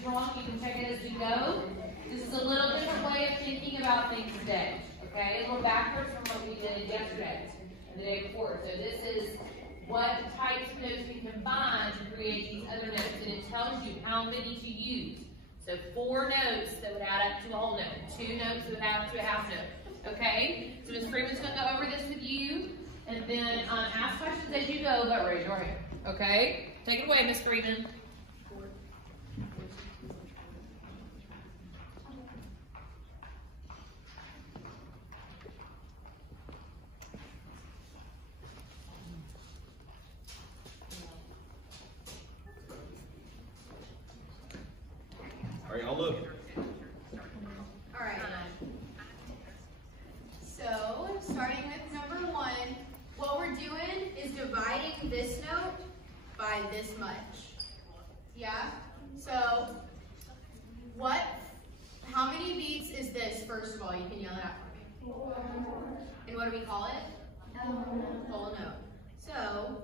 is wrong, you can check it as we go. This is a little different way of thinking about things today. Okay, a little backwards from what we did yesterday and the day before. So this is what types of notes we combine to create these other notes, and it tells you how many to use. So 4 notes that would add up to a whole note, 2 notes that would add up to a half note. Okay, so Ms. Freeman's going to go over this with you, and then ask questions as you go, but raise your hand. Okay, take it away, Ms. Freeman. All right, y'all look. All right. So, starting with number 1, what we're doing is dividing this note by this much. Yeah? So, how many beats is this, first of all? You can yell it out for me. 4. And what do we call it? Whole note. So,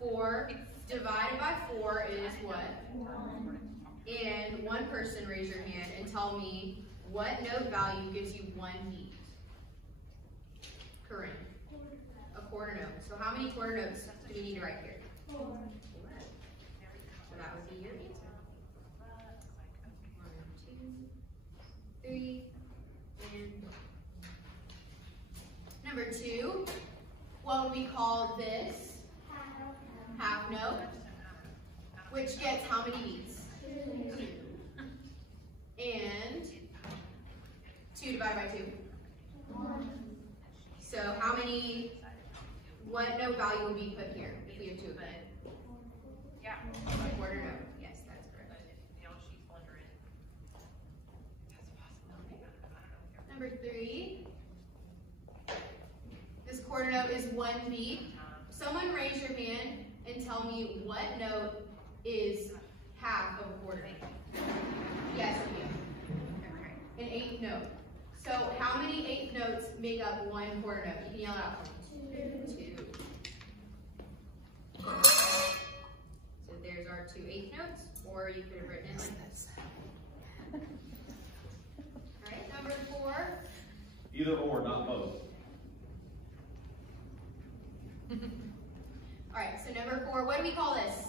4 divided by 4 is what? 1. And one person raise your hand and tell me what note value gives you 1 beat. Corinne. A quarter note. So how many quarter notes do we need to write here? 4. So that would be your answer. 1, 2, 3, and number 2. What would we call this? Half note. Which gets how many beats? 2. And 2 divided by 2? 1. So what note value would be put here if we have 2 of them? Yeah. A quarter note. Yes, that's correct. Number 3. This quarter note is 1 beat. Someone raise your hand and tell me what note is half of a quarter note. Yes, you. An 8th note. So how many 8th notes make up 1 quarter note? You can yell it out for me. 2. So there's our 2 8th notes, or you could have written it like this. All right, number 4. Either or, not both. All right, so number 4, what do we call this?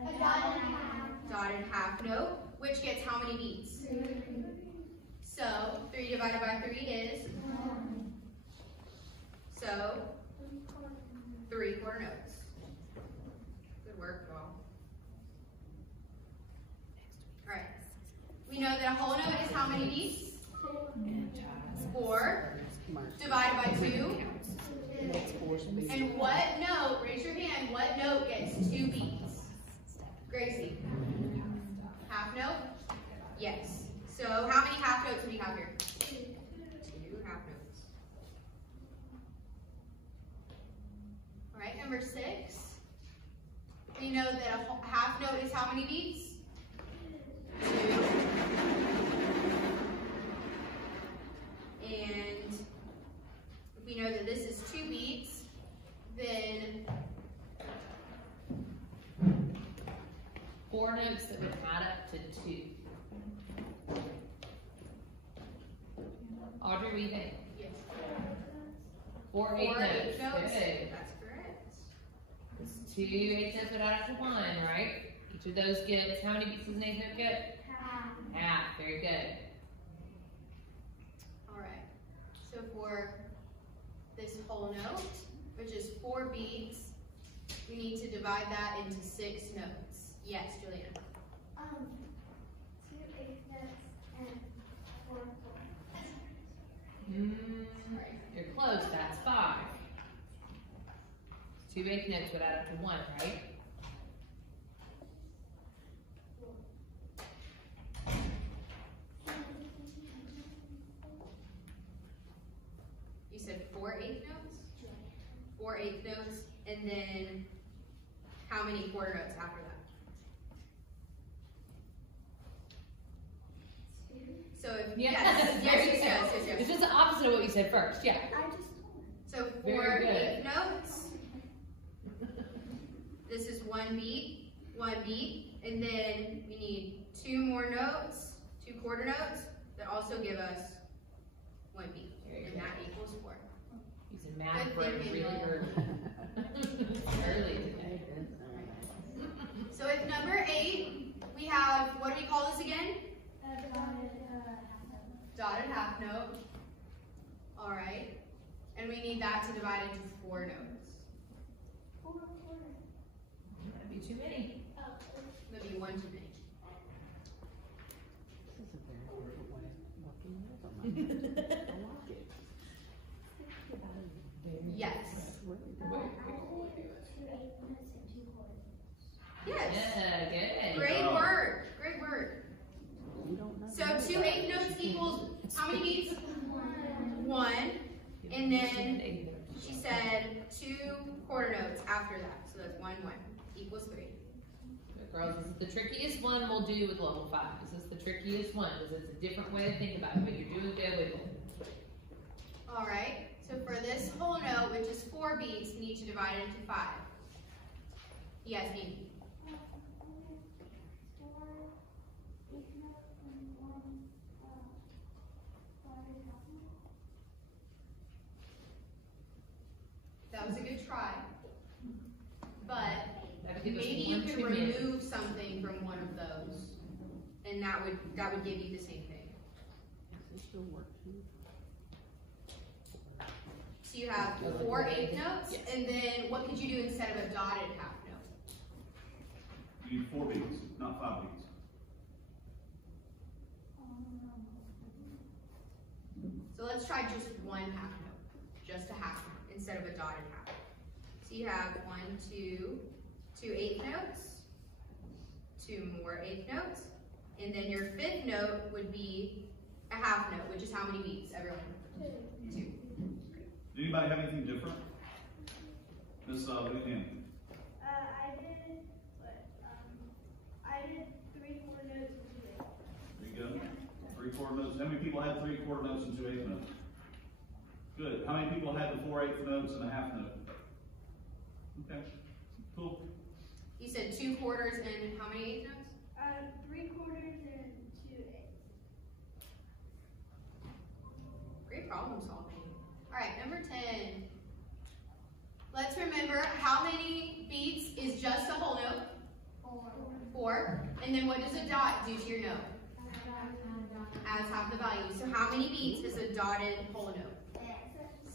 A dot and a half. Dotted half note, which gets how many beats? 3. So 3 divided by 3 is? 1. So 3 quarter notes. Good work, y'all. All right. We know that a whole note is how many beats? 4 divided by 2. And what note, raise your hand, what note gets 2 beats? Gracie. Half note? Yes. So how many half notes do we have here? 2 half notes. All right, number 6. We know that a half note is how many beats? 2. And if we know that this is 2 beats, then 4 notes that would add up to 2. Audrey, what do you think? yes. 4 4 8 notes. 8 notes. Good. That's correct. It's 2 8 notes would add up to 1, right? Each of those gets, how many beats does an 8th note get? Half. Half. Very good. All right. So for this whole note, which is 4 beats, we need to divide that into 6 notes. Yes, Juliana. 2 8 notes and 4 4. You're close. That's 5. 2 8 notes would add up to 1, right? You said 4 8 notes? 4 8 notes, and then how many quarter notes after that? 2. So if Yes. yes. It's just the opposite of what you said first. Yeah. I just So Very 4 good. 8 notes. This is 1 beat. 1 beat, and then we need 2 more notes, 2 quarter notes that also give us 1 beat, and that equals 4. Using math Good for thinking, really Noah. early today. So with number 8, we have, what do we call this again? Dotted half note. All right. And we need that to divide into 4 notes. That'd be too many. Maybe 1 too many. Yes. Yes. Yeah, good. Great work. Great work. So 2 8 notes equals how many beats? 1. And then she said 2 quarter notes after that. So that's 1 1 equals 3. Girls, is it the trickiest one we'll do with level 5? Is this the trickiest one? Because it's a different way to think about it, but you're doing good with it. All right. So for this whole note, which is 4 beats, we need to divide it into 5. Yes, Amy. That was a good try, but maybe you could remove something from one of those, and that would give you the same thing. So you have 4 8 notes, and then what could you do instead of a dotted half note? You need 4 beats, not 5 beats. So let's try just 1 half note, just a half note instead of a dotted half. So you have 1, 2, 2 8 notes, 2 more 8 notes, and then your 5th note would be a half note, which is how many beats, everyone? 2. Does anybody have anything different? Miss Leanne. I did 3 quarter notes and 2 8. There you go. 3 quarter notes. How many people had 3 quarter notes and 2 8 notes? Good. How many people had the 4 8 notes and a half note? Okay. Cool. You said 2 quarters and how many 8 notes? 3 quarters and 2 8. Great problem solving. All right, number 10. Let's remember how many beats is just a whole note? 4. And then what does a dot do to your note? Adds half the value. So how many beats is a dotted whole note?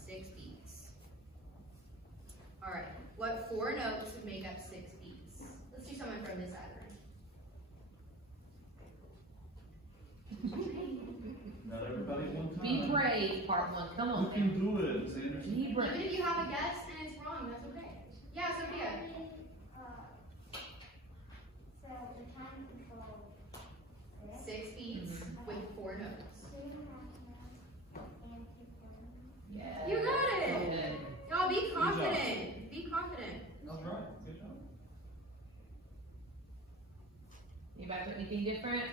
6 beats. All right. What 4 notes would make up 6 beats? Let's do someone from this side. Not everybody at one time. Be brave, part 1. Come You on. can do it, Sanderson. Be brave. Even if you have a guess and it's wrong, that's okay. Yeah, Sophia. So the time control 6 beats with 4 notes. 2 half notes and 2 quarter notes. Yeah. You got it. Good. Y'all be confident. Be confident. That's right. Good job. Anybody put anything different?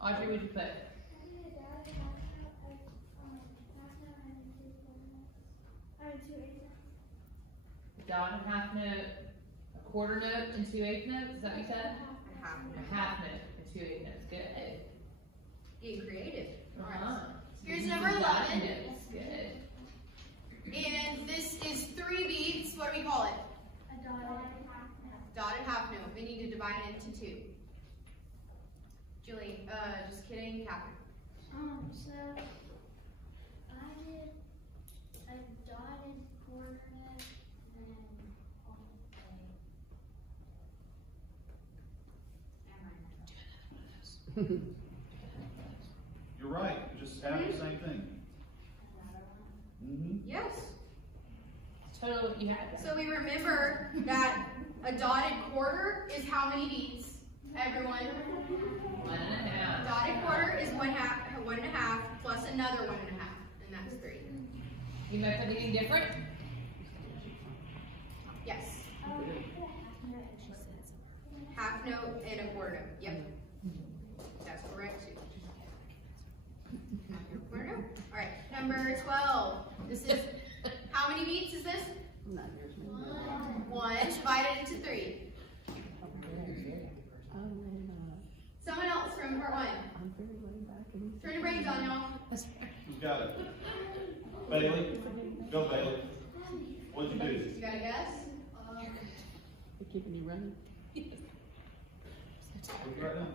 Audrey, what'd you put? I did a dotted half note, half note and 2 quarter notes. 2 8 notes. Dot and half note, a quarter note and 2 8 notes. Is that what you said? A half A note. half note and 2 8 notes. Good. Being creative. All right. Uh-huh. Here's Using number dot 11. notes. Good. And this is 3 beats. What do we call it? A dotted half note. Dotted half note. We need to divide it into 2. Julie, just kidding, Catherine. So I did a dotted quarter note and You're right. You just have the same thing. Yes. Totally what you had. So we remember that a dotted quarter is how many beats? Everyone. 1.5. Dotted quarter is 1.5 plus another 1.5, and that's 3. You might put anything different? Yes. Half note and a quarter note. Yep. That's correct too. Half note, quarter note. All right. Number 12. This is how many beats is this? 1 divided into 3. Turn your brains on, y'all. Who's got it? Bailey? Go, Bailey. What'd you do? You got a guess? They're keeping you running. Right now?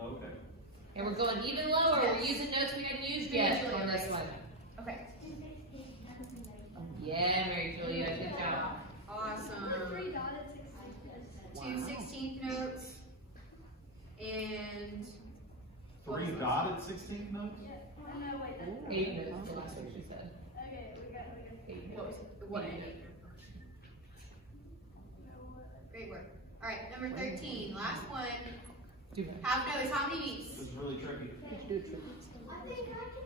Oh, okay. And we're going even lower. We're using notes we hadn't used yet on this one. Okay. Yeah, Mary Julia, good job. Awesome. 2 16th notes. And 3 dotted 16th notes? 8 notes, the last one she said. Okay, we got 8 what was notes. it? What? Great work. All right, number 13, last one. Do that. Half note is how many beats? This is really tricky. I think I can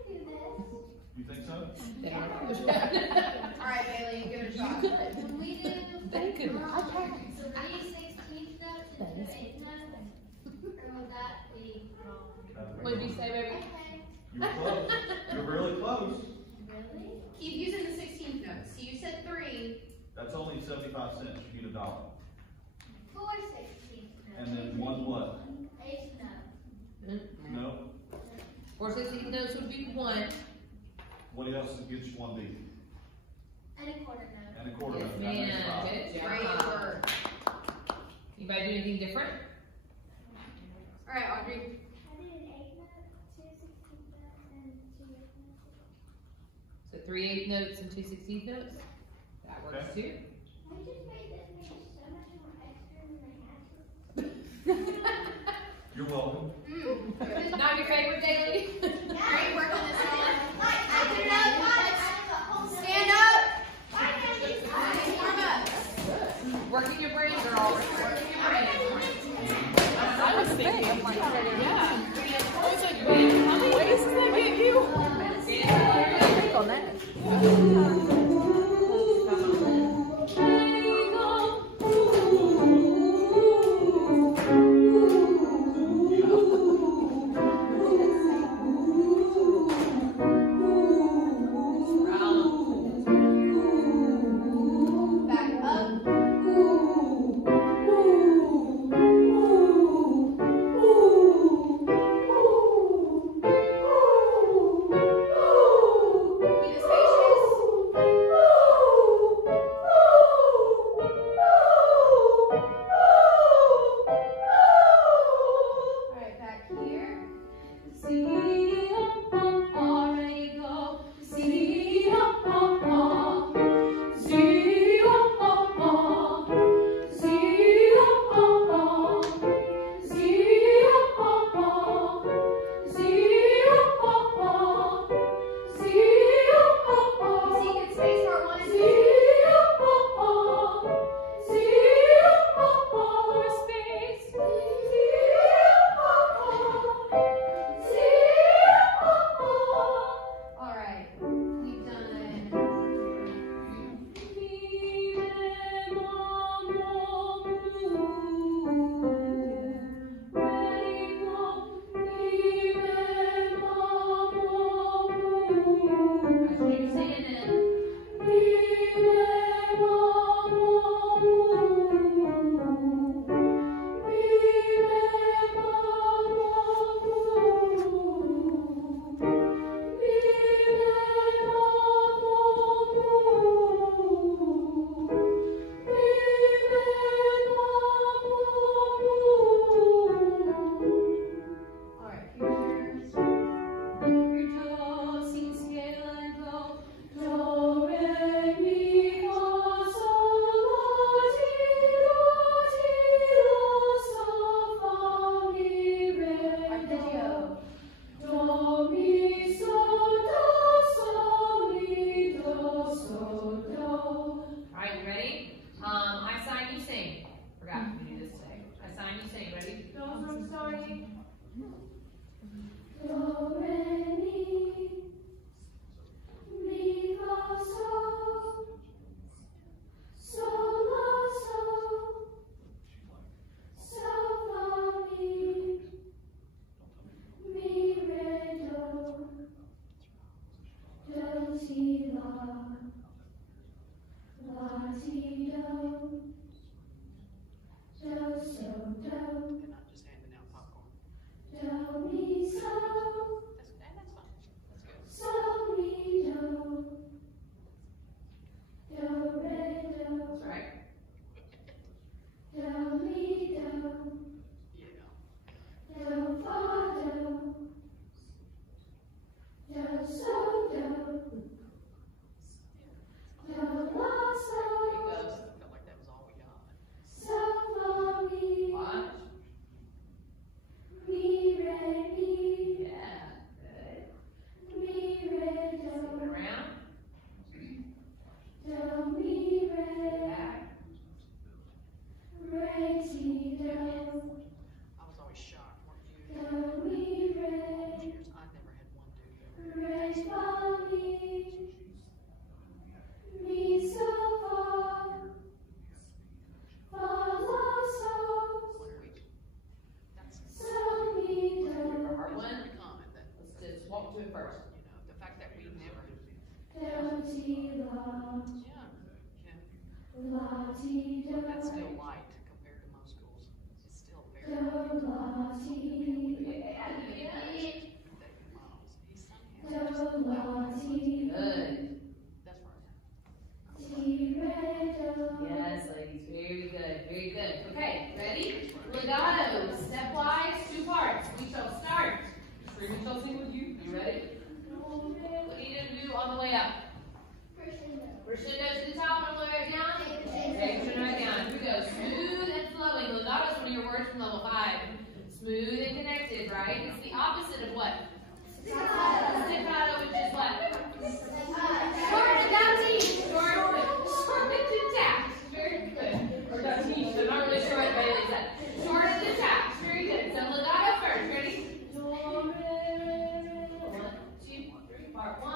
do this. You think so? Yeah. All right, Bailey, give it a shot. When we do They could. three 16th notes and 2 8th notes, or would that be wrong? What did you say, baby? Okay. You were close. You were really close. Really? Keep using the 16th notes. So you said 3. That's only 75 cents. You need $1. 4 16th notes. And then 1 what? 8th note. No. 4 16th notes would be 1. What else gets you 1 beat? And a quarter note. And a quarter Yes, note. That makes ma'am. 5. Good Great job. work. Anybody do anything different? All right, Audrey. I did an 8th note, 2 16th notes, and 2 8th notes. So 3 8 notes and 2 16th notes. That works Okay. too. I just made this make so much more extra than I had to. You're welcome. Not your favorite daily? Great work on this one. Stand Stand up. Warm up. Working your brain, girl. Working your brain. I was thinking, I'm like, yeah. I was like, wait, how many ways does that get you? Think on that. Back up. Keep the spacious. All right, back here. See, already go. See, secret space part 1 and 2. All right, we've done. I should be saying it. All right, here's your do, sing scale and go. Do, re, mi, fa, sol, la, si, do, sol, fa, mi, re, do. Do, mi, sol, do, do. All right, you ready? I sign, you sing. Forgot to do this today. I sign, you sing. Ready? From starting. Do, re, mi, fa, sol, sol, la, sol, sol, fa, mi, re, do, do, si, la, si, do, so, do, Just handing out popcorn. do, That's still light compared to most schools. It's still very Good. Yes, ladies. Very good. Very good. Okay, ready? Legato. Stepwise, 2 parts. We shall start. Screaming shall sing with you. You ready? What do you need to do on the way up? Crescendo to the top and all the way down. Okay, crescendo right down. Here we go. Smooth and flowing. Legato is one of your words from level 5. Smooth and connected, right? It's the opposite of what? Staccato, which is what? Short and detached. Short and detached. Very good. Or detached. I'm not really sure what Bailey said. Short and detached. Very good. So legato first. Ready? 1, 2, 3. Part 1.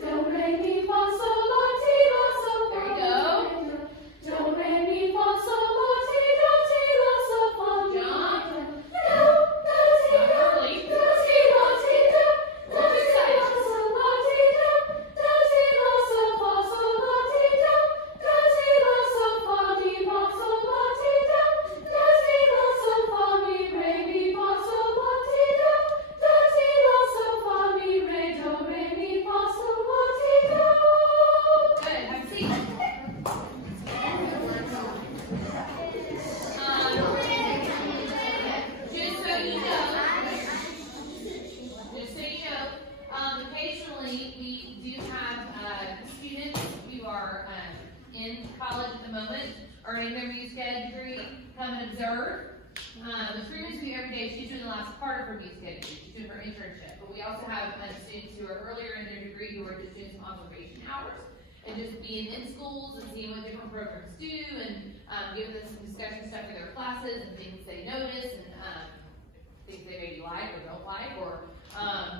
Do, re, mi, fa, sol, la, ti. okay, she's doing the last part of her music education, she's doing her internship. But we also have students who are earlier in their degree who are just doing some observation hours and just being in schools and seeing what different programs do and giving them some discussion stuff for their classes and things they notice and things they maybe like or don't like or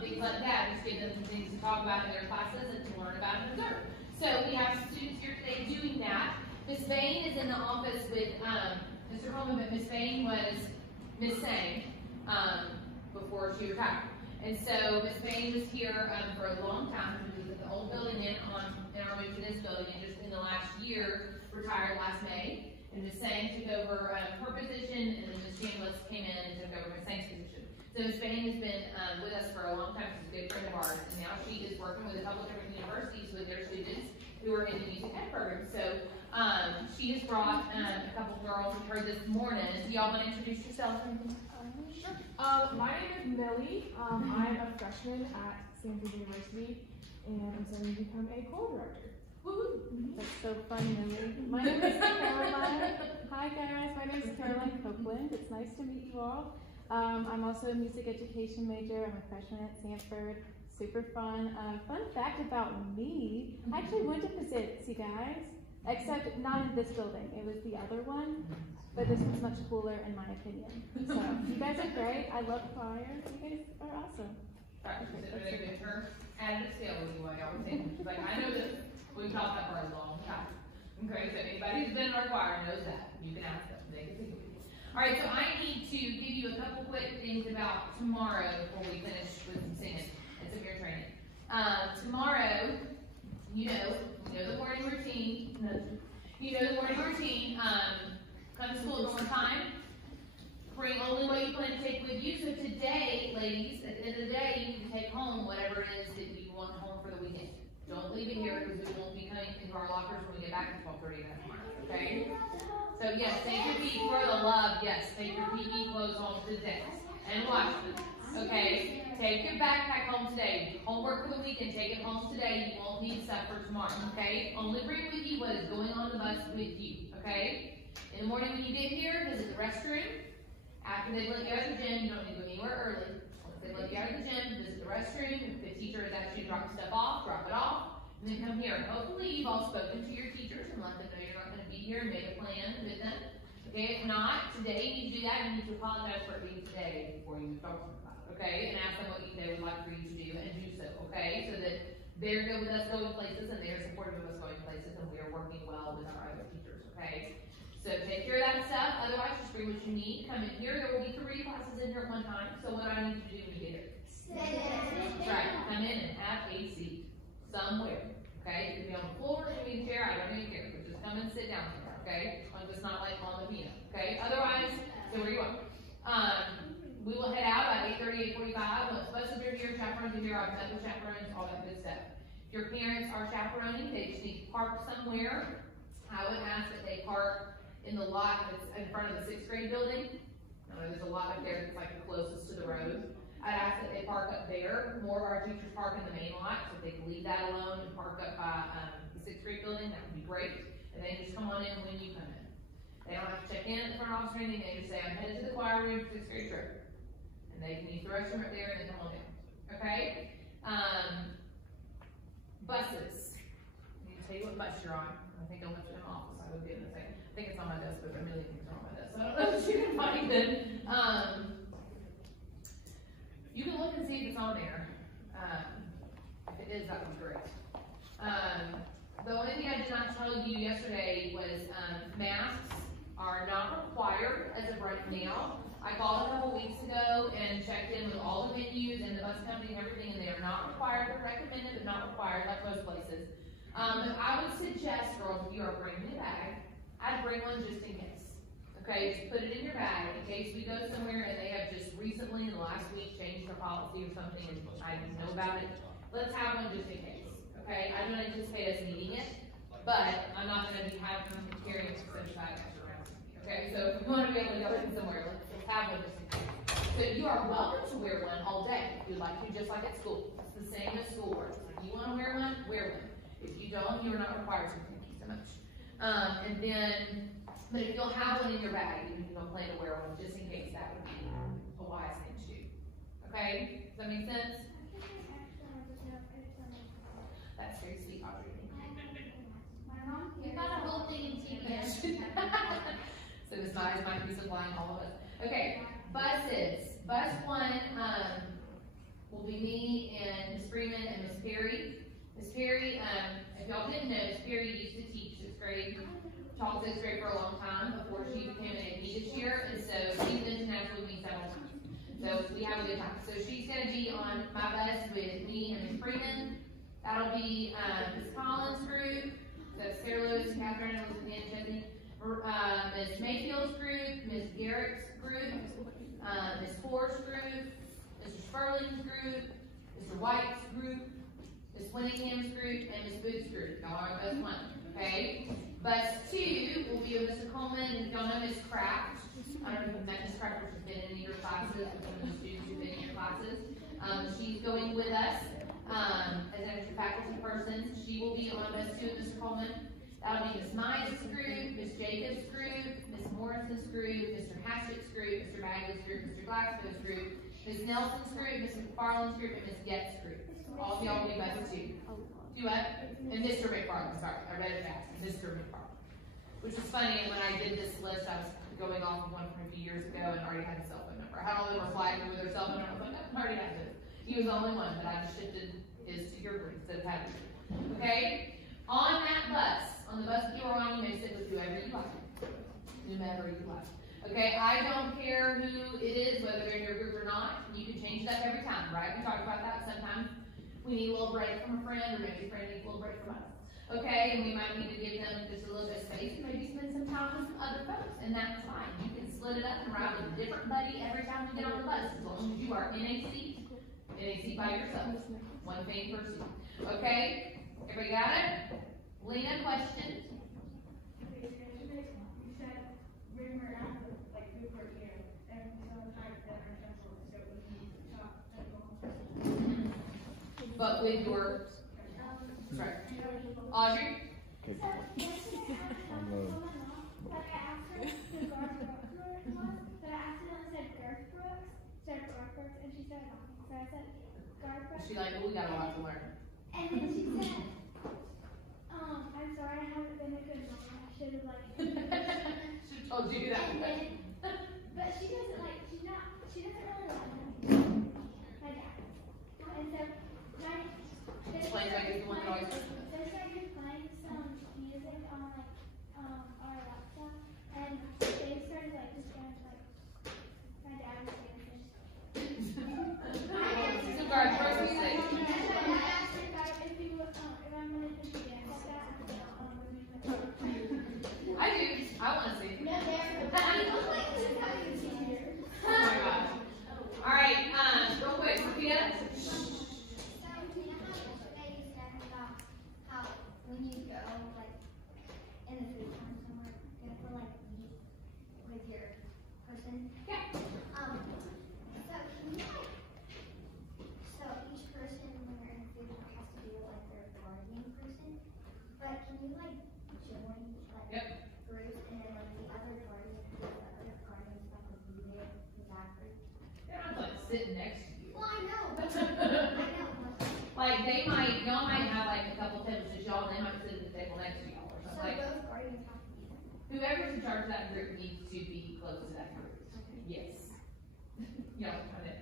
things like that. Just give them some things to talk about in their classes and to learn about and observe. So we have some students here today doing that. Miss Bain is in the office with Mr. Coleman, but Miss Bain was Miss Sang before she retired. And so Miss Bain was here for a long time. She was in the old building in our move to this building, and just in the last year retired last May. And Miss Sang took over her position, and then Miss Chambliss came in and took over Miss Sang's position. So Miss Bain has been with us for a long time. She's a good friend of ours, and now she is working with a couple of different universities with their students who are in the music ed program. So she has brought a couple of girls with her this morning. Do y'all want to introduce yourselves? Sure. My name is Millie. I'm a freshman at Stanford University, and I'm studying to become a choral director. Woohoo! That's so fun, Millie. My name is Caroline. Hi guys, my name is Caroline Copeland. It's nice to meet you all. I'm also a music education major. I'm a freshman at Stanford. Super fun. Fun fact about me, I actually went to Pizitz, you guys, except not in this building. It was the other one, but this one's much cooler in my opinion. So, you guys are great. I love choir. You guys are awesome. Her added skill is what I always say. She's like, I know this. We've talked about for a long time. Okay, so anybody who's been in our choir knows that. You can ask them. They can think of you. All right, so I need to give you a couple quick things about tomorrow before we finish with some singing and some ear training. Tomorrow, you know the morning routine. You know the morning routine. Come to school at normal time. Bring only what you plan to take with you. So today, ladies, at the end of the day, you need to take home whatever it is that you want home for the weekend. Don't leave it here because we won't be coming into our lockers when we get back at 12:30 that tomorrow. Okay? So yes, take your PE for the love. Yes, take your PE clothes home to the desk and wash them. Okay? Take your backpack home today. Homework for the weekend, take it home today. You won't need stuff for tomorrow. Okay? Only bring with you what is going on the bus with you. Okay? In the morning when you get here, visit the restroom. After they let you out of the gym, you don't need to go anywhere early. Once they let you out of the gym, visit the restroom. If the teacher has asked you to drop stuff off, drop it off. And then come here. Hopefully you've all spoken to your teachers and let them know you're not going to be here and make a plan with them. Okay, if not, today you need to do that. You need to apologize for it being today before you talk to them about it. Okay, and ask them what they would like for you to do and do so. Okay, so that they're good with us going places and they're supportive of us going places and we are working well with our other teachers. Okay, so take care of that stuff. Otherwise, just bring what you need. Come in here. There will be 3 classes in here at one time. So what do I need you to do when you get here? That's right. Come in and have a seat somewhere. Okay, you can be on the floor, you can be in a chair. I don't even care. But just come and sit down somewhere. Okay, as long as it's not like on the piano. Okay, otherwise, stay where you are. We will head out at 8:30, 8:45. Once buses are here, chaperones are here. I've met with chaperones, all that good stuff. If your parents are chaperoning, they just need to park somewhere. I would ask that they park in the lot that's in front of the 6th grade building. There's a lot up there that's like the closest to the road. I'd ask that they park up there. More of our teachers park in the main lot, so if they can leave that alone and park up by the 6th grade building, that would be great. And they just come on in when you come in. They don't have to check in at the front office or anything. They just say, I'm headed to the choir room for 6th grade trip. And they can use the restroom right there and then come on in. Okay? Buses. I need to tell you what bus you're on. I think I went to an office. I would get in a second. I think it's on my desk, but a million things are on my desk. So I don't know if you can find it. You can look and see if it's on there. If it is, that would be great. The only thing I did not tell you yesterday was masks are not required as of right now. I called a couple weeks ago and checked in with all the venues and the bus company and everything, and they are not required. They're recommended, but not required, like most places. I would suggest, girls, if you are bringing a bag, I'd bring one just in case. Okay, just put it in your bag in case we go somewhere and they have just recently in the last week changed their policy or something and I didn't know about it. Let's have one just in case. Okay, I don't anticipate us needing it, but I'm not going to be having to carry a such bag around. Okay, so if you want to be able to go in somewhere, let's have one just in case. So you are welcome to wear one all day if you'd like to, just like at school. It's the same as schoolwork. So if you want to wear one, wear one. If you don't, you are not required to. Thank you so much. But if you'll have one in your bag, you don't plan to wear one just in case, that would be a okay? Does that make sense? That's very sweet, Audrey. You got a whole thing in TPS. So this might be supplying all of us. Okay, buses. Bus 1 will be me and Miss Freeman and Miss Perry. Miss Perry, if y'all didn't know, Miss Perry used to teach 6th grade, taught 6th grade for a long time before she became an AP this year, and so she's been to Nashville with me several times. So we have a good time. So she's going to be on my bus with me and Miss Freeman. That'll be Miss Collins' group. So Sarah Lewis, Catherine, Elizabeth, and Chesney. Miss Mayfield's group, Miss Garrett's group, Miss Ford's group, Mr. Sperling's group, Mr. White's group, Miss Winningham's group, and Miss Booth's group. Y'all are bus 1, okay? Bus 2 will be with Mr. Coleman, and y'all know Miss Kraft. I don't know if you've met Miss Kraft, or she's been in your classes, or some of the students who've been in your classes. She's going with us as an extra faculty person. She will be on bus 2 with Mr. Coleman. That'll be Miss Myers' group, Miss Jacobs' group, Miss Morrison's group, Mr. Hatchett's group, Mr. Bagley's group, Mr. Glasgow's group, Miss Nelson's group, Miss McFarland's group, and Miss Get's group. All of y'all will be bus 2. Do what? And Mr. McFarland, sorry, I read it fast. Mr. McFarland. Which was funny, when I did this list, I was going off of one from a few years ago and already had a cell phone number. I had all of them flagged with their cell phone number. I was like, I already have this. He was the only one, but I just shifted his to your group instead of having it. Okay? On that bus, on the bus that you are on, you may sit with whoever you like. Whomever you like. Okay, I don't care who it is, whether they're in your group or not. You can change it up every time, right? We talked about that. Sometimes we need a little break from a friend, or maybe a friend needs a little break from us. Okay, and we might need to give them just a little bit of space, and maybe spend some time with some other folks, and that's fine. You can split it up and ride with a different buddy every time we get on the bus, as long as you are in a seat by yourself. One thing per seat. Okay? Everybody got it? Lena, questions? You said bring her out of like food court here, and sometimes that our temple so it would be top temple. But with your, sorry, Audrey? So yesterday I was on the phone with mom, but I asked her who Garth Brooks was, but I accidentally said Garth Brooks, and she started laughing. So I said Garth Brooks. She's like, well, we got a lot to learn. And then she said, I'm sorry, I haven't been a good mom. I should have like. She told you that. And then, but she doesn't like. She doesn't really like my dad. And so Explain why you're the one that always listens. they started playing some music on like our laptop, and they started like just going like my dad was dancing. So Garth Brooks was saying. I do. I want to see. Oh my gosh. All right. Real quick, Sophia. When you go, like, in the food time somewhere, you have to, like, meet with your person. Yeah. So can you, like, so each person when they're in food has to be, like, their guardian person. But can you, like, join, like, groups, and then, like, the other guardians not going to be there with that group? They're not like sitting next to you. Well, I know. I know. Like y'all might have like a couple tables to y'all, and they might sit at the table next to y'all or So something. Like those guardians have to be there. whoever's in charge of that group needs to be close to that group. Yes. You know, kind of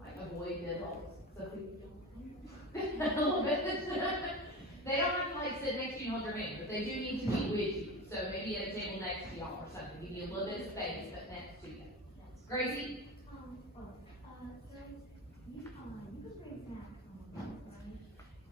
like avoid dead balls. So a little bit. They don't have to like sit next to you and hold your hand, but they do need to be with you. So maybe at a table next to y'all or something. Give you a little bit of space, but next to you. Gracie?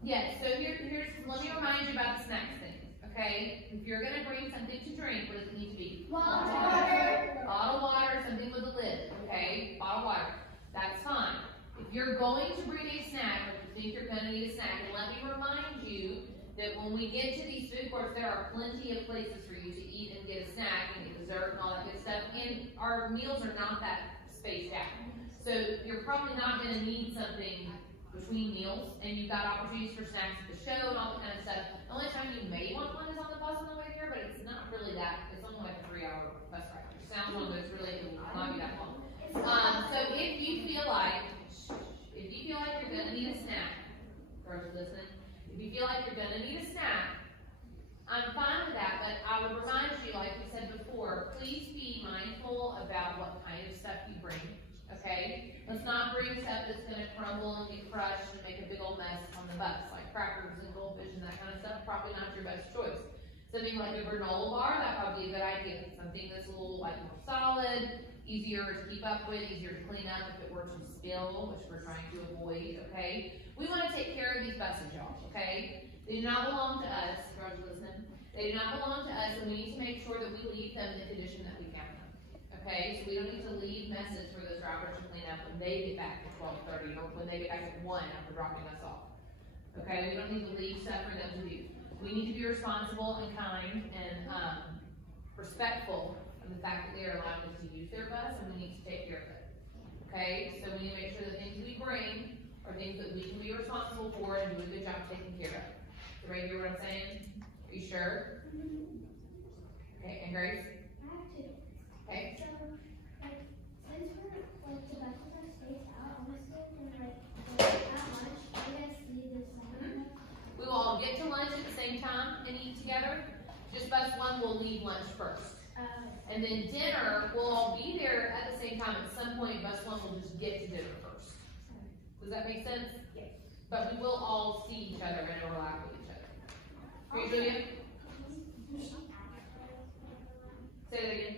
Yes, so here's, let me remind you about the snacks thing, okay? If you're gonna bring something to drink, what does it need to be? Water. Bottle water, something with a lid, okay? Bottle water, that's fine. If you're going to bring a snack, or you think you're gonna need a snack, and let me remind you that when we get to these food courts, there are plenty of places for you to eat and get a snack, and get dessert and all that good stuff, and our meals are not that spaced out. So you're probably not gonna need something between meals, and you've got opportunities for snacks at the show and all that kind of stuff. The only time you may want one is on the bus on the way there, but it's not really that. It's only like a 3-hour bus ride. It sounds one that's really, it will not be that long. So if you feel like, Let's not bring stuff that's going to crumble and get crushed and make a big old mess on the bus, like crackers and goldfish and that kind of stuff. Probably not your best choice. Something like a granola bar, that probably be a good idea. Something that's a little like more solid, easier to keep up with, easier to clean up if it were to spill, which we're trying to avoid, okay? We want to take care of these buses, y'all, okay? They do not belong to us. Girls, listen. They do not belong to us, and we need to make sure that we leave them in the condition that we found them, okay? So we don't need to leave messes for those drivers to clean up when they get back at 12:30 or when they get back at 1 after dropping us off, okay? We don't need to leave stuff for them to do. We need to be responsible and kind and respectful of the fact that they are allowing us to use their bus, and we need to take care of it, okay? So we need to make sure the things we bring are things that we can be responsible for and do a good job taking care of. Everybody hear what I'm saying? Are you sure? Okay, and Grace? I have two. Okay. So, like, since we're, like, the buses are spaced out, honestly, and, like, at lunch, you guys see this summer. We will all get to lunch at the same time and eat together. Just bus one will leave lunch first. And then dinner, we'll all be there at the same time. At some point, bus one will just get to dinner first. Does that make sense? Yes. But we will all see each other and overlap with each other. Okay, Julia? Say that again.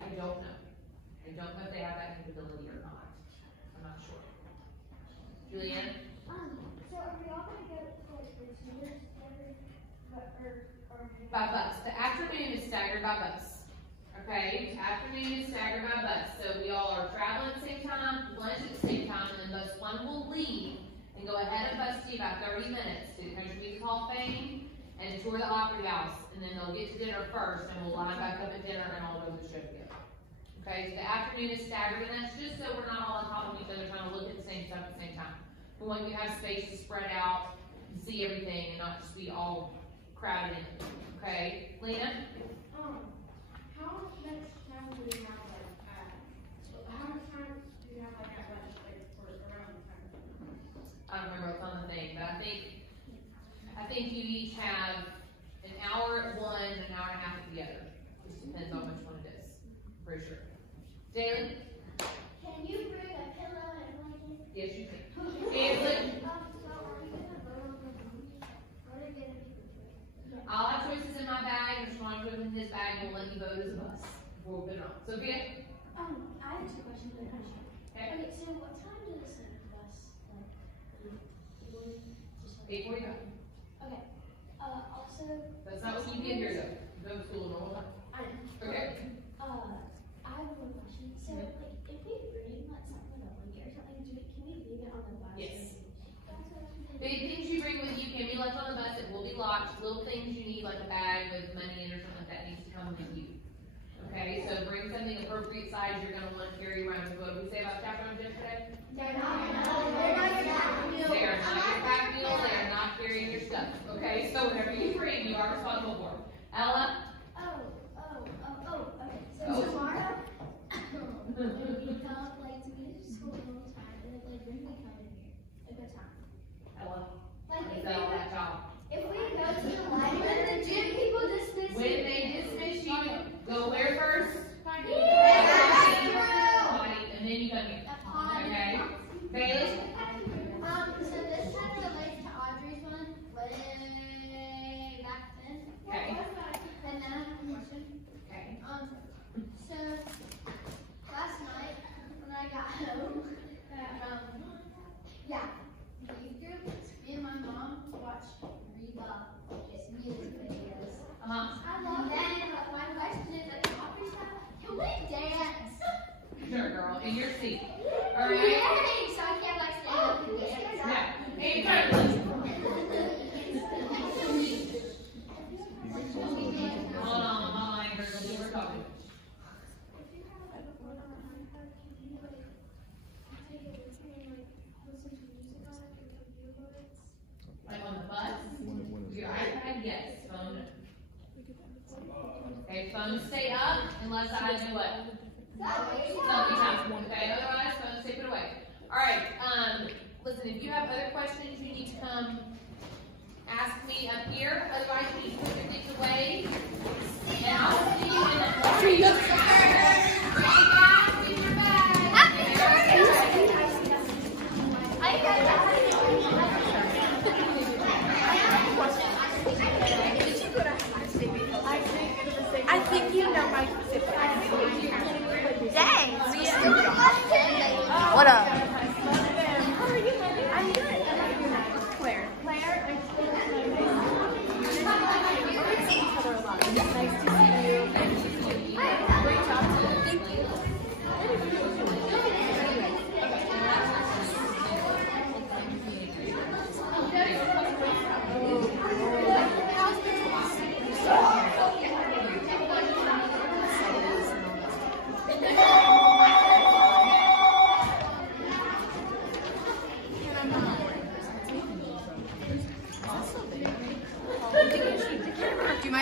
I don't know. I don't know if they have that capability or not. I'm not sure. Julianne? So are we all gonna go to, like, the tours together? By bus. The afternoon is staggered by bus. Okay? Afternoon is staggered by bus. So we all are traveling at the same time, lunch at the same time, and then bus one will leave and go ahead of bus two by 30 minutes to the Country Music Hall of Fame and tour the Opera House. And then they'll get to dinner first, and we'll line back up at dinner and all go to the show together. Okay? So the afternoon is staggered, and that's just so we're not all on top of each other trying to look at the same stuff at the same time. We want you to have space to spread out and see everything and not just be all crowded in. Okay? Lena? How much time do we have, like, how much time do we have, like, at lunch, like, for around the time? I don't remember what's on the thing, but I think you each have an hour at one and an hour and a half at the other. Just depends on which one it is, for sure. Daily? Can you bring a pillow and a blanket? Yes, you can. So are we gonna vote on the movies? What are gonna be the choices? I'll have choices in my bag, and Sean put them in his bag, and we'll let you vote as a bus before we put it on. Sophia? I have two questions, but kind of short. Okay. Okay, so what time does the center bus, like, leave? Just like- 8:45. Okay, also, That's not what you get here, though. You go to school normal time. I know. Okay. I have one question. So, like, if we bring, like, something like a blanket or something, can we leave it on the bus? Yes. That's what I'm Big things you bring with you can be left on the bus. It will be locked. Little things you need, like a bag with money in or something like that, needs to come with you. Okay, so bring something appropriate size you're going to want to carry around. What did we say about chaperones yesterday? They're not your pack meal. They are not your pack meal. They are not carrying your stuff. Okay, so whatever you bring, you are responsible for. Ella? Okay. So tomorrow, when we come, like, to meet at school all the time, and like, bring me kind of here, a good time. Ella? Like, Is that all that job? if we go to the library, the gym people dismiss you. When they dismiss you, go where first? Yeah. And then you come here. Okay? Bailey? So this kind of relates to Audrey's one, way back then. Okay. And then I have a question. Okay. So last night when I got home, the youth group, me and my mom watched music videos. I love that. My question is, at the opera house, can we dance? Sure, girl. In your seat. Yay! Alright? So I can't like stand up and dance. No. Anytime. Hold on, girl. We're talking. Like on the bus? Your iPad? Yes. Phone. Okay, phones stay up unless I do what? Selfie time. Okay, otherwise phones take it away. Alright, listen, if you have other questions, you need to come ask me up here. Otherwise, you need to put your things away. And I'll see you in the morning. Bring your bags in your bag.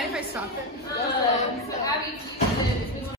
mind if I stop it?